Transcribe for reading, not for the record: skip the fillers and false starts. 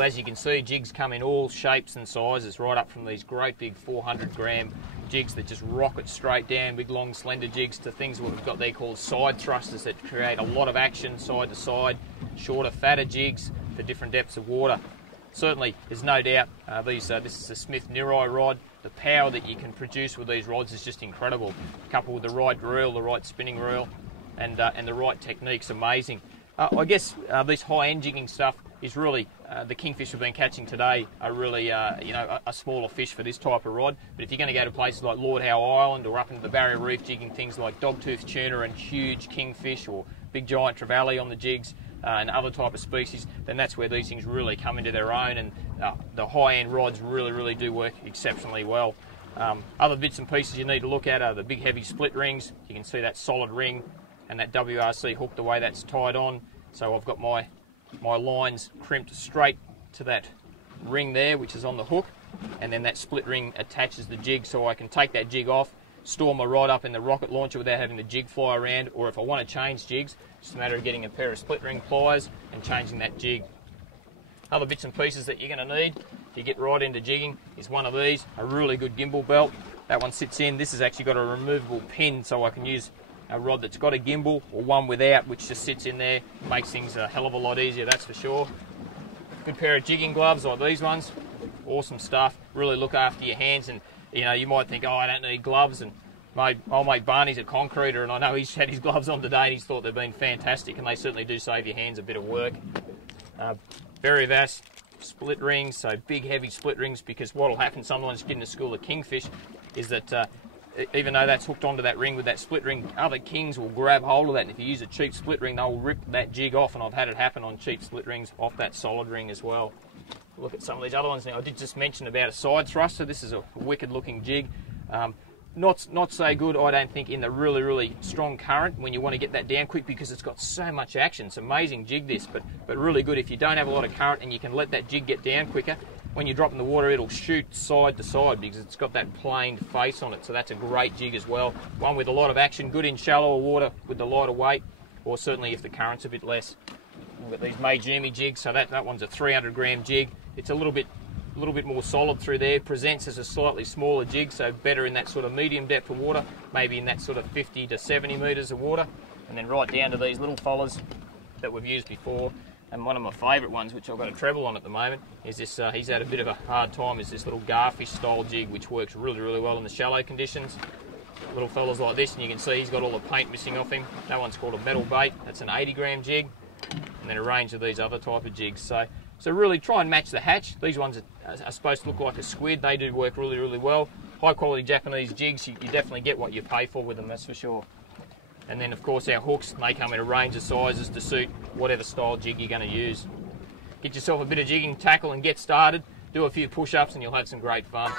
So as you can see, jigs come in all shapes and sizes, right up from these great big 400-gram jigs that just rocket straight down, big long slender jigs, to things what we've got there called side thrusters that create a lot of action side to side, shorter, fatter jigs for different depths of water. Certainly, there's no doubt this is a Smith Nirai rod. The power that you can produce with these rods is just incredible. Coupled with the right reel, the right spinning reel, and the right technique's amazing. I guess this high-end jigging stuff is really, the kingfish we've been catching today are really, a smaller fish for this type of rod. But if you're going to go to places like Lord Howe Island or up into the Barrier Reef jigging things like dogtooth tuna and huge kingfish or big giant trevally on the jigs and other type of species, then that's where these things really come into their own, and the high-end rods really do work exceptionally well. Other bits and pieces you need to look at are the big heavy split rings. You can see that solid ring and that WRC hook, the way that's tied on. So I've got my lines crimped straight to that ring there, which is on the hook, and then that split ring attaches the jig, so I can take that jig off, store my rod up in the rocket launcher without having the jig fly around, or if I want to change jigs, it's just a matter of getting a pair of split ring pliers and changing that jig. Other bits and pieces that you're going to need if you get right into jigging is one of these, a really good gimbal belt. That one sits in. This has actually got a removable pin, so I can use a rod that's got a gimbal or one without, which just sits in there. Makes things a hell of a lot easier, that's for sure. Good pair of jigging gloves like these ones. Awesome stuff. Really look after your hands, and you might think, oh, I don't need gloves, and my old mate Barney's a concreter, and I know he's had his gloves on today and he's thought they've been fantastic, and they certainly do save your hands a bit of work. Very vast split rings, so big heavy split rings, because what will happen sometimes getting a school of kingfish is that even though that's hooked onto that ring with that split ring, other kings will grab hold of that, and if you use a cheap split ring, they'll rip that jig off, and I've had it happen on cheap split rings off that solid ring as well. Look at some of these other ones now. I did just mention about a side thruster. This is a wicked looking jig. Not so good, I don't think, in the really strong current when you want to get that down quick, because it's got so much action. It's amazing jig this, but really good if you don't have a lot of current and you can let that jig get down quicker. When you drop in the water, it'll shoot side to side because it's got that planed face on it, so that's a great jig as well. One with a lot of action, good in shallower water with the lighter weight, or certainly if the current's a bit less. We've got these Meijumi jigs, so that one's a 300-gram jig. It's a little bit more solid through there. Presents as a slightly smaller jig, so better in that sort of medium depth of water, maybe in that sort of 50 to 70 metres of water. And then right down to these little fellas that we've used before. And one of my favourite ones, which I've got a treble on at the moment, is this, he's had a bit of a hard time, is this little garfish style jig, which works really well in the shallow conditions. Little fellas like this, and you can see he's got all the paint missing off him. That one's called a metal bait. That's an 80-gram jig. And then a range of these other type of jigs. So really try and match the hatch. These ones are supposed to look like a squid. They do work really well. High quality Japanese jigs, you definitely get what you pay for with them, that's for sure. And then of course our hooks, they come in a range of sizes to suit whatever style jig you're going to use. Get yourself a bit of jigging tackle and get started. Do a few push-ups and you'll have some great fun.